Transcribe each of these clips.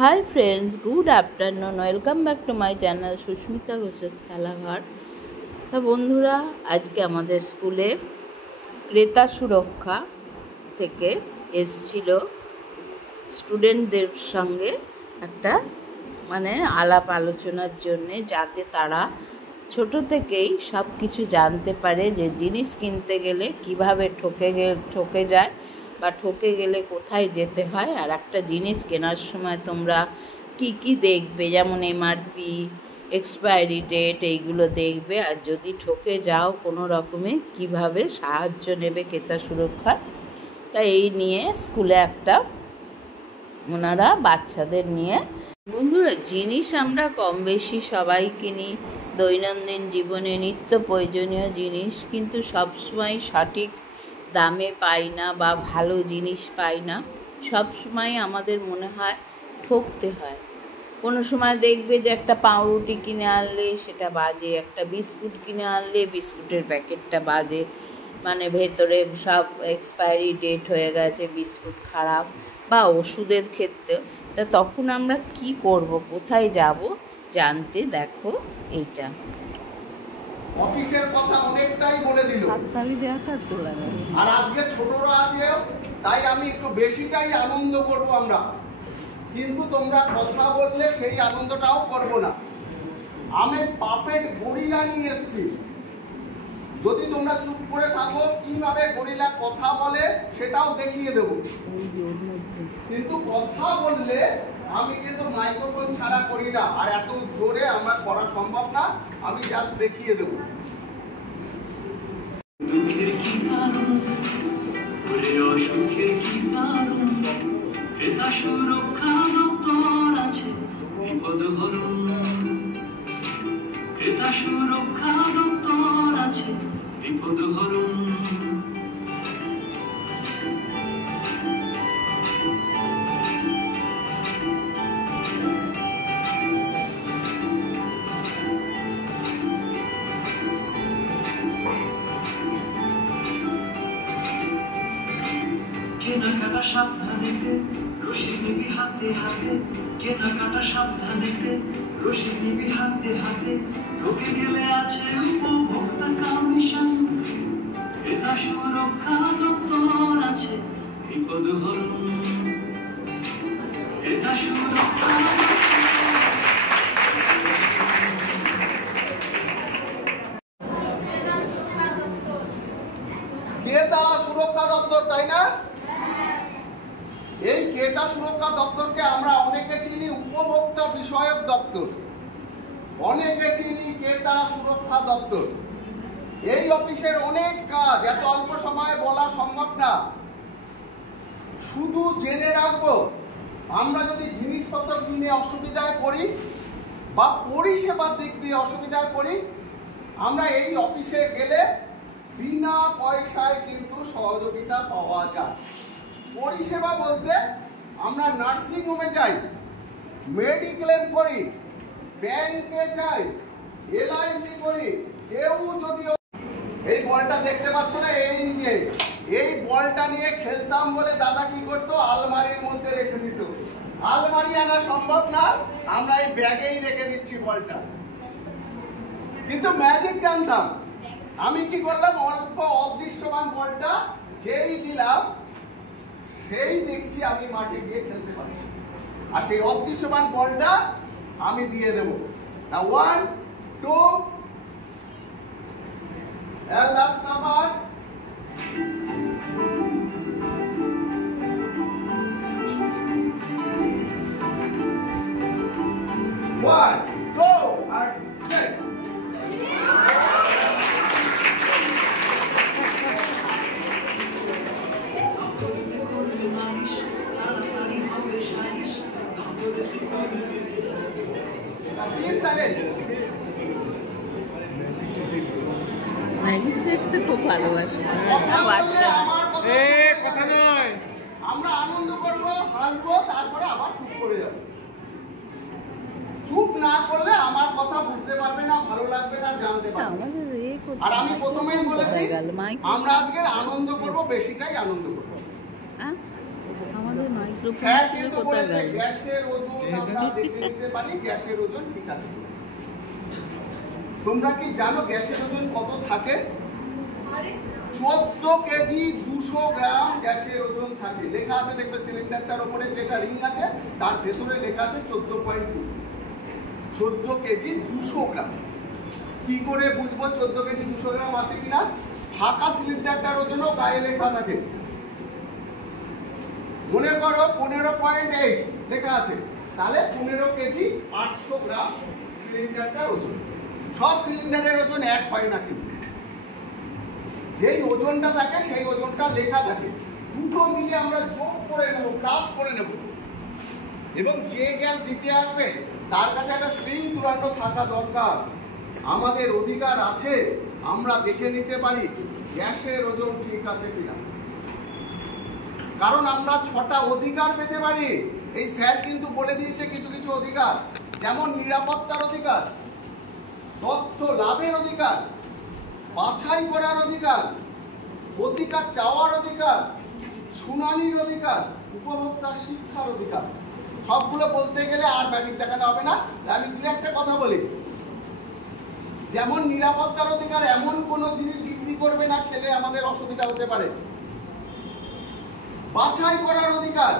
Hi friends, good afternoon. Welcome back to my channel Sushmita घोषের খেলাঘর। তা বন্ধুরা, আজকে আমাদের স্কুলে ক্রেতা সুরক্ষা থেকে এসেছিল স্টুডেন্টদের সঙ্গে একটা আলাপ আলোচনার জন্যে, যাতে তারা ছোট থেকেই সব কিছু জানতে পারে যে জিনিস কিনতে গেলে কিভাবে ঠকে যায় বা ঠকে গেলে কোথায় যেতে হয়। আর একটা জিনিস কেনার সময় তোমরা কি দেখবে, যেমন এমআরপি, এক্সপায়ারি ডেট, এইগুলো দেখবে। আর যদি ঠকে যাও কোনো রকমে কিভাবে সাহায্য নেবে ক্রেতা সুরক্ষা। তাই এই নিয়ে স্কুলে একটা ওনারা বাচ্চাদের নিয়ে, বন্ধুরা জিনিস আমরা কম বেশি সবাই কিনি দৈনন্দিন জীবনে, নিত্য প্রয়োজনীয় জিনিস, কিন্তু সবসময় সঠিক দামে পাই না বা ভালো জিনিস পাই না। সব সময় আমাদের মনে হয় ঠকতে হয়। কোনো সময় দেখবে যে একটা পাউরুটি কিনে আনলে সেটা বাজে, একটা বিস্কুট কিনে আনলে বিস্কুটের প্যাকেটটা বাজে, ভেতরে সব এক্সপায়ারি ডেট হয়ে গেছে, বিস্কুট খারাপ, বা ওষুধের ক্ষেত্রে। তা তখন আমরা কি করব, কোথায় যাব জানতে? দেখো এইটা অফিসের কথা অনেকটাই বলে দিল, আর আজকে ছোটরা আছে তাই আমি একটু বেশিটাই আনন্দ করব আমরা, কিন্তু তোমরা কথা বললে সেই আনন্দটাও করব না। আমি পাপেট গরিলা নিয়ে এসেছি, যদি তোমরা চুপ করে থাকো কিভাবে গরিলা কথা বলে সেটাও দেখিয়ে দেব। কিন্তু কথা বললে আমি কিন্তু মাইক্রোফোন ছাড়া করি না, আর এত জোরে আমার করা সম্ভব না, আমি জাস্ট দেখিয়ে দেব। দুঃখের কি কারণ, অসুখের কি কারণ, ক্রেতা সুরক্ষা দপ্তর আছে বিপদ হরণ, ক্রেতা সুরক্ষা দপ্তর আছে বিপদ হরণ। কেনাকাটা সাবধানেতে, রসিদ নিবি হাতে হাতে, কেনাকাটা সাবধানেতে, রসিদ নিবি হাতে হাতে, ঠকে গেলে আছে উপভোক্তা কমিশন, ক্রেতা সুরক্ষা দপ্তর আছে বিপদ হরণ, ক্রেতা সুরক্ষা ক্রেতা সুরক্ষা দপ্তর, তাই না? এই ক্রেতা সুরক্ষা দপ্তরকে আমরা অনেকে চিনি উপভোক্তা বিষয়ক দপ্তর, অনেকে চিনি ক্রেতা সুরক্ষা দপ্তর। এই অফিসের অনেক কাজ এত অল্প সময়ে বলা সম্ভব না। শুধু জেনে রাখবো, আমরা যদি জিনিসপত্র কিনে অসুবিধায় পড়ি বা পরিষেবার দিক দিয়ে অসুবিধায় পড়ি, আমরা এই অফিসে গেলে বিনা পয়সায় কিন্তু সহযোগিতা পাওয়া যায়। পরিষেবা বলতে আমরা নার্সিং হোমে যাই, মেডিক্লেম করি, ব্যাংকে যাই, এলআইসি করি। কেউ যদি এই বলটা দেখতে পাচ্ছ না, এই বলটা নিয়ে খেলতাম বলে দাদা কি করতো, আলমারির মধ্যে রেখে দিত। আলমারি আনা সম্ভব না, আমরা এই ব্যাগেই রেখে দিচ্ছি বলটা। কিন্তু ম্যাজিক জানতাম, আমি কি করলাম, অল্প অদৃশ্যমান বলটা যেই দিলাম সেই দেখছি আমি মাঠে গিয়ে খেলতে পারছি, আর সেই অদৃশ্যমান বলটা আমি দিয়ে দেব না। 1 2 লাস্ট নাম্বার, ম্যাজিক দেখতে খুব ভালোবাসি। কথা নয়, আমরা আনন্দ করবো, হাসবো, তারপরে আবার চুপ করে যাবো। চুপ না করলে আমার কথা বুঝতে পারবে না, ভালো লাগবে না, জানতে পারবে। আর আমি প্রথমেই বলেছি আমরা আজকের আনন্দ করবো, বেশিটাই আনন্দ করবো। আমাদের স্যার কিন্তু বলেছে গ্যাসের ওজন আমরা দেখে নিতে পারি, গ্যাসের ওজন ঠিক আছে। তোমরা কি জানো গ্যাসের ওজন কত থাকে? 14 কেজি 200 গ্রাম গ্যাসের ওজন থাকে। লেখা আছে দেখবে সিলিন্ডারটার উপরে যেটা রিং আছে তার ভেতরে লেখা আছে 14.2, 14 কেজি 200 গ্রাম। কি করে বুঝবো 14 কেজি 200 গ্রাম আছে কিনা? ফাঁকা সিলিন্ডারটার ওজনও গায়ে লেখা থাকে। মনে করো 15.8 লেখা আছে, তাহলে 15 কেজি 800 গ্রাম সিলিন্ডারটার ওজন। সব সিলিন্ডারের ওজন এক হয় না, কিন্তু যেই ওজনটা থাকে সেই ওজনটা লেখা থাকে। দুটো মিলে আমরা যোগ করে নেব, প্লাস করে নেব, এবং যে গ্যাস দিতে আসবে তার কাছে একটা স্ক্রিন তুলানো থাকা দরকার। আমাদের অধিকার আছে, আমরা দেখে নিতে পারি গ্যাসের ওজন ঠিক আছে কিনা, কারণ আমরা 6টা অধিকার পেতে পারি। এই স্যার কিন্তু বলে দিয়েছে কিছু কিছু অধিকার, যেমন নিরাপত্তার অধিকার, তথ্য লাভের অধিকার, বাছাই করার অধিকার, অধিকার চাওয়ার অধিকার, শুনানির অধিকার, উপভোক্তা শিক্ষার অধিকার। সবগুলো বলতে গেলে আর ম্যাজিক দেখানো হবে না, তাই আমি দু একটা কথা বলি। যেমন নিরাপত্তার অধিকার, এমন কোনো জিনিস বিক্রি করবে না খেলে আমাদের অসুবিধা হতে পারে। বাছাই করার অধিকার,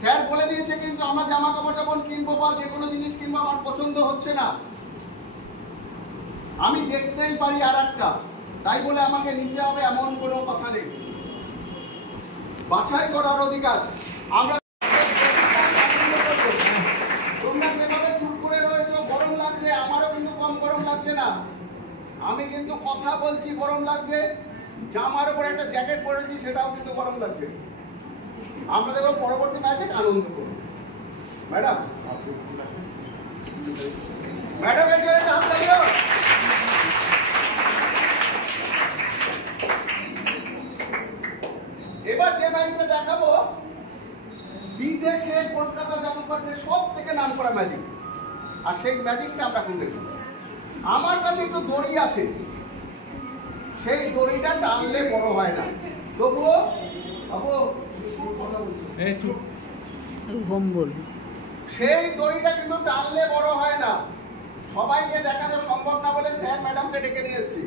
স্যার বলে দিয়েছে কিন্তু আমরা জামা কাপড় যখন কিনবো বা যে কোনো জিনিস কিনবো আমার পছন্দ হচ্ছে না, আমি দেখতেই পারি আর একটা, তাই বলে আমাকে নিতে হবে এমন কোনো কথা নেই। বাছাই করার অধিকার, আমরা তোমরা যেভাবে চুপ করে রয়েছে গরম লাগছে, আমারও কিন্তু কম গরম লাগছে না। আমি কিন্তু কথা বলছি গরম লাগছে, জামার উপরে একটা জ্যাকেট পরেছি সেটাও কিন্তু গরম লাগছে। আমরা দেখো পরবর্তী ম্যাচে আনন্দ করব। ম্যাডাম ম্যাডাম এখানে হাত দাঁড়িয়ে। এবার যে ম্যাজিকটা দেখাবো বিদেশে কলকাতা জাদুঘরে সব থেকে নাম করা ম্যাজিক, আর সেই ম্যাজিকটা আমরা এখন দেখব। আমার কাছে একটু দড়ি আছে, সেই দড়িটা টানলে বড় হয় না, তবুও সেই দড়িটা কিন্তু টানলে বড় হয় না। সবাইকে দেখানো সম্ভব না বলে স্যার ম্যাডামকে ডেকে নিয়ে এসেছি।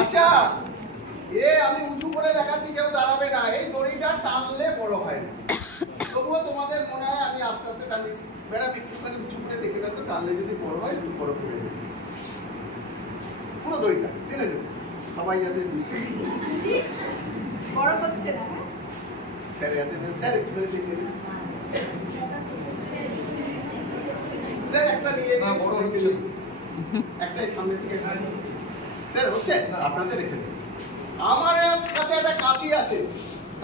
আচ্ছা, আমি উঁচু করে দেখাচ্ছি, কেউ দাঁড়াবে না। এই দড়িটা টানলে বড় হয় না, তবুও তোমাদের মনে হয় আমি আস্তে আস্তে টানছি। ম্যাডাম একটুখানি উঁচু করে দেখে না তো, টানলে যদি বড় হয় একটু বড় করে দেবে পুরো দড়িটা টেনে নেবে, সবাই যাতে বিশ্বাস বড় হচ্ছে না। স্যার যাতে স্যার একটু করে দেখে দিন স্যার, একটা নিয়ে বড় হচ্ছে, একটাই সামনে থেকে স্যার হচ্ছে, আপনাদের রেখে দিন। আমার কাছে একটা কাঁচি আছে,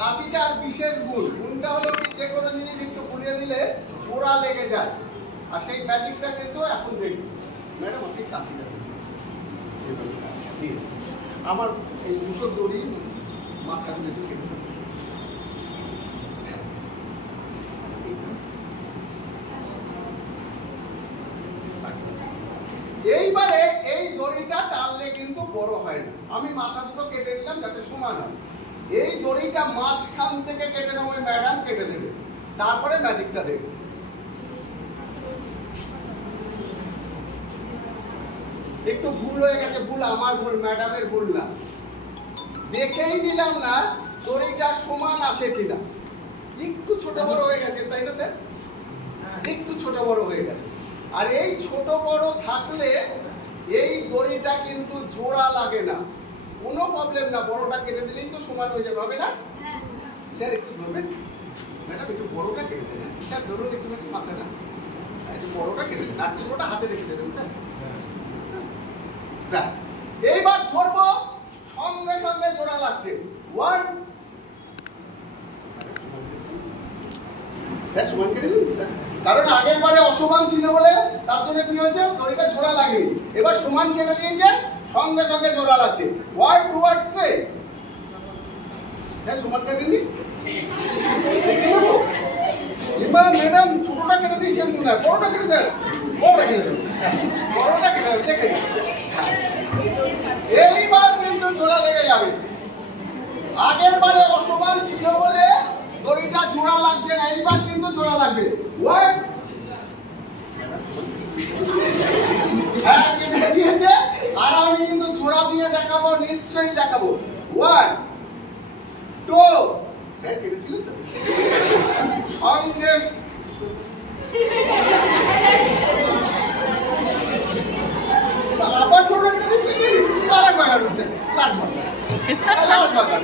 কাঁচিটার বিশেষ গুণটা হলো কি, যে কোনো জিনিস একটু ঘুরিয়ে দিলে জোড়া লেগে যায়, আর সেই ম্যাজিকটা কিন্তু এখন দেখুন। ম্যাডাম আপনি কাঁচিটা আমার এই দুটো দড়ি মাথা গুলো একটু কেটে এইবারে এই দড়িটা টানলে কিন্তু বড় হয় না। আমি মাথা দুটো কেটে নিলাম যাতে সমান হয়। এই দড়িটা মাঝখান থেকে কেটে নেবো, ম্যাডাম কেটে দেবে, তারপরে ম্যাজিকটা দেবে। একটু ভুল হয়ে গেছে, ভুল আমার, ভুল ম্যাডামের ভুল না। দেখেই নিলাম না দড়িটা সমান আছে কিনা, একটু ছোট বড় হয়ে গেছে, তাই না স্যার? একটু ছোট বড় হয়ে গেছে। আর এই ছোট বড় থাকলে এই দড়িটা কিন্তু জোড়া লাগে না, কোনো প্রবলেম না। বড়টা কেটে দিলেই তো সমান হয়ে যাবে, হবে না স্যার? একটু ধরবেন ম্যাডাম, একটু বড়টা কেটে দেবেন স্যার, ধরুন একটু মাথা না, একটু বড়টা কেটে দেবেন, আর দুটোটা হাতে রেখে দেবেন স্যার। এইবার ধরবো, সঙ্গে সঙ্গে জোড়া লাগছে। ওয়ান স্যার, সমান কেটে দিন স্যার, কারণ আগের বারে অসমান ছিল বলে তার জন্য কি হয়েছে, দড়িটা জোড়া লাগে। এবার সমান কেটে দিয়েছে, সঙ্গে সঙ্গে জোড়া লাগছে। 1 2 3 হ্যাঁ সমান কাটেনি দেখে নেবো কিংবা ম্যাডাম ছোটটা কেটে দিয়েছেন মনে হয় বড়টা কেটে দেন বড়টা কেটে দেন বড়টা কেটে দেন দেখে এইবার কিন্তু জোড়া লেগে যাবে আগের বারে অসমান ছিল বলে দড়িটা জোড়া লাগছে না এইবার কিন্তু জোড়া লাগবে ওয়ান হ্যাঁ কেটে দিয়েছে আর আমি কিন্তু জোড়া দিয়ে দেখাবো নিশ্চয়ই দেখাবো ওয়ান টু হ্যাঁ কেটেছিল তো সঙ্গে আবার ছোট কেটে দিচ্ছে কি আরেক বাগা দিচ্ছে লাস্ট বাগা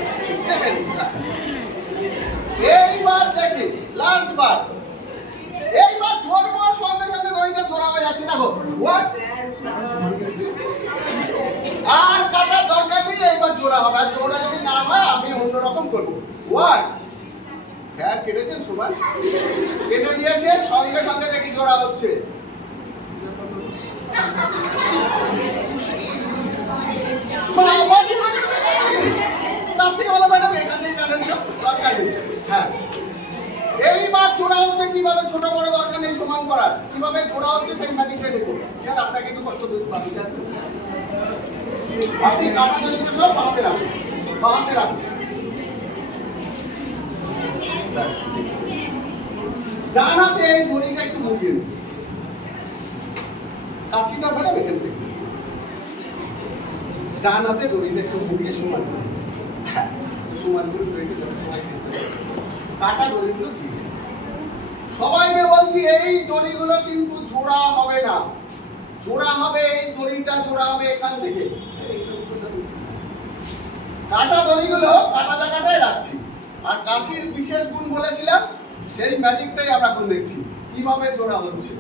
এইবার দেখি লাস্ট বার এইবার ধরবো সঙ্গে সঙ্গে দড়িটা ধরা হয়ে যাচ্ছে দেখো হোয়াট আর কাটার দরকার নেই এইবার জোড়া হবে আর জোড়া যদি না হয় আমি অন্যরকম করবো হোয়াট হ্যাঁ কেটেছেন সুমান কেটে দিয়েছে সঙ্গে সঙ্গে দেখি জোড়া হচ্ছে হ্যাঁ এইবার জোড়া হচ্ছে কিভাবে ছোট বড় দরকার নেই সমান করার কিভাবে জোড়া হচ্ছে সেই ম্যাজিকটা দেখুন স্যার আপনাকে একটু কষ্ট দিতে পারি আপনি কাটা যদি সব বাঁধতে রাখুন ডানাতে এই দড়িটা একটু মুড়িয়ে নিন কাছিটা মানে এখান থেকে ডানাতে দড়িটা একটু মুড়িয়ে সমান সমান করে দড়িটা সবাই কাটা দড়িগুলো দিয়ে সবাইকে বলছি এই দড়িগুলো কিন্তু জোড়া হবে না জোড়া হবে এই দড়িটা জোড়া হবে এখান থেকে কাটা দড়িগুলো কাটা জায়গাটায় রাখছি আর কাছির বিশেষ গুণ বলেছিলাম সেই ম্যাজিকটাই আমরা এখন দেখছি কিভাবে জোড়া হচ্ছে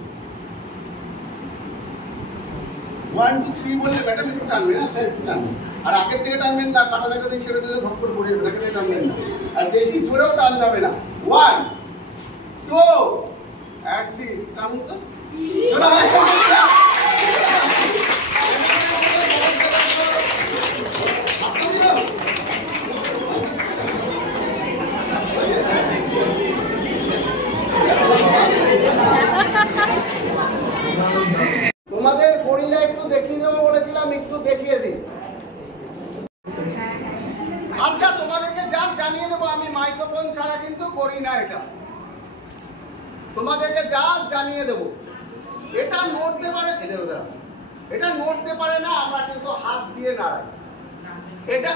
1 2 3 বললে ম্যাডাম একটু টানবে না স্যার একটু টানবে আর আগের থেকে টানবেন না কাটা জায়গাতে ছেড়ে দিলে ধক্কর পড়ে যাবে আগে থেকে টানবেন না আর বেশি জোরেও টান যাবে না 1 2 and 3 টানুন তো জোড়া হয় তোমাদের গড়িলা একটু দেখিয়ে দেবো বলেছিলাম একটু দেখিয়ে দিই আচ্ছা তোমাদেরকে জানিয়ে দেবো আমি মাইক্রোফোন ছাড়া কিন্তু করি না এটা তোমাদেরকে জানিয়ে দেবো এটা নড়তে পারে এটা নড়তে পারে না আমরা কিন্তু হাত দিয়ে নাড়াই এটা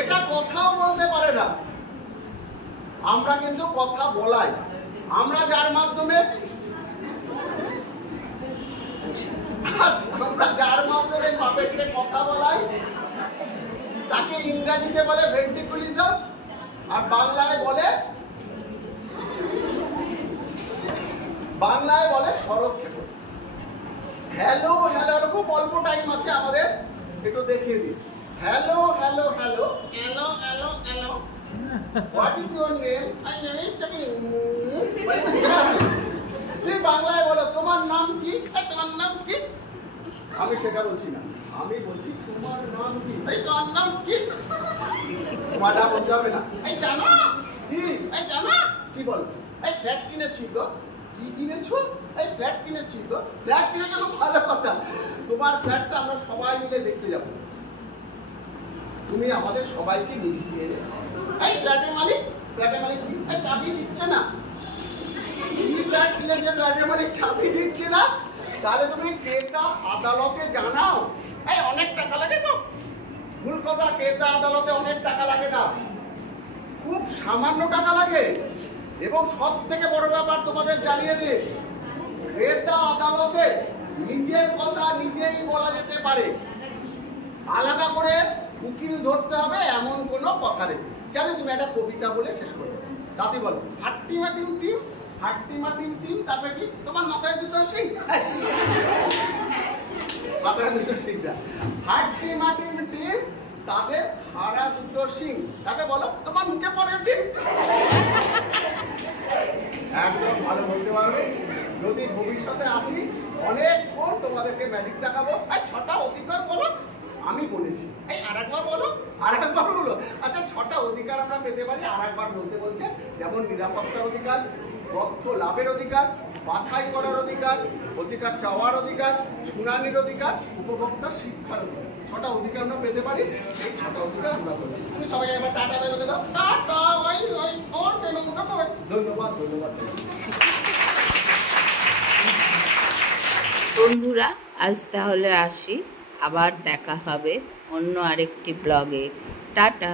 এটা কথাও বলতে পারে না আমরা কিন্তু কথা বলাই আমরা যার মাধ্যমে পাপেটকে কথা বলাই তাকে ইংরেজিতে বলে ভেন্ট্রিকুলিজম আর বাংলায় বলে স্বরক্ষেপণ হ্যালো হ্যালো খুব অল্প টাইম আছে আমাদের একটু দেখিয়ে দিই hello hello hello hello hello hello what is your name I name is তুমি বাংলায় বলো তোমার নাম কি তোমার নাম কি আমি সেটা বলছি না আমি বলছি তোমার নাম কি এই তোমার নাম কি তোমার নাম বলতে হবে না এই জানো কি এই জানো কি বল এই ফ্ল্যাট কিনেছি গো কি কিনেছো এই ফ্ল্যাট কিনেছি গো ফ্ল্যাট কিনেছো তো ভালো কথা তোমার ফ্ল্যাটটা আমরা সবাই মিলে দেখতে যাব তুমি আমাদের সবাইকে মিশিয়ে এনে এই ফ্ল্যাটের মালিক কি এই চাবি দিচ্ছে না তুমি ফ্ল্যাট কিনেছে ফ্ল্যাটের মালিক চাবি দিচ্ছে না তাহলে তুমি ক্রেতা আদালতে জানাও এই অনেক টাকা লাগে তো ভুল কথা ক্রেতা আদালতে অনেক টাকা লাগে না খুব সামান্য টাকা লাগে এবং সব থেকে বড় ব্যাপার তোমাদের জানিয়ে দিই ক্রেতা আদালতে নিজের কথা নিজেই বলা যেতে পারে আলাদা করে উকিল ধরতে হবে এমন কোনো কথা নেই জানো তুমি একটা কবিতা বলে শেষ করবে তাতে বলো হাট্টিমাটিম টিম তারপরে কি তোমার মাথায় দুটো সিং মাথায় দুটো সিং হাট্টিমাটিম টিম তাদের হাড়া দুটো সিং তাকে বলো তোমার মুখে পড়ে টিম একদম ভালো বলতে পারবে যদি ভবিষ্যতে আসি অনেকক্ষণ তোমাদেরকে ম্যাজিক দেখাবো আর 6টা অধিকার বলো আমি বলেছি। এই আরেকবার বলো, আরেকবার বলো। আচ্ছা, 6টা অধিকার আমরা পেতে পারি, আরেকবার বলতে বলছে। যেমন নিরাপত্তার অধিকার, তথ্য লাভের অধিকার, বাছাই করার অধিকার, অধিকার চাওয়ার অধিকার, শুনানির অধিকার, উপভোক্তা শিক্ষার অধিকার। 6টা অধিকার আমরা পেতে পারি, এই 6টা অধিকার আমরা পেতে পারি। তুমি সবাই একবার টাটা বেরোকে দাও, টাটা, ধন্যবাদ, ধন্যবাদ। বন্ধুরা, আজ তাহলে আসি, আবার দেখা হবে অন্য আরেকটি ব্লগে। টাটা।